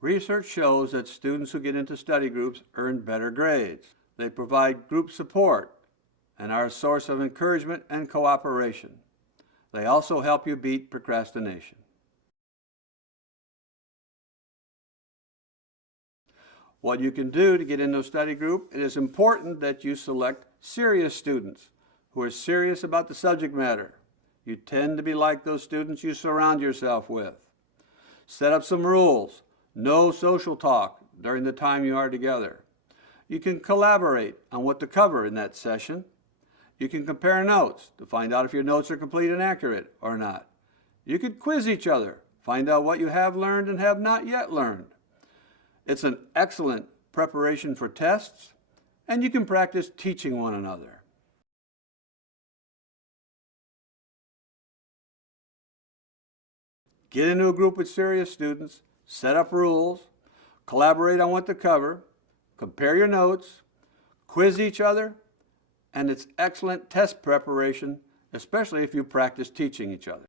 Research shows that students who get into study groups earn better grades. They provide group support and are a source of encouragement and cooperation. They also help you beat procrastination. What you can do to get into a study group, it is important that you select serious students who are serious about the subject matter. You tend to be like those students you surround yourself with. Set up some rules. No social talk during the time you are together. You can collaborate on what to cover in that session. You can compare notes to find out if your notes are complete and accurate or not. You could quiz each other, find out what you have learned and have not yet learned. It's an excellent preparation for tests, and you can practice teaching one another. Get into a group with serious students, set up rules, collaborate on what to cover, compare your notes, quiz each other, and it's excellent test preparation, especially if you practice teaching each other.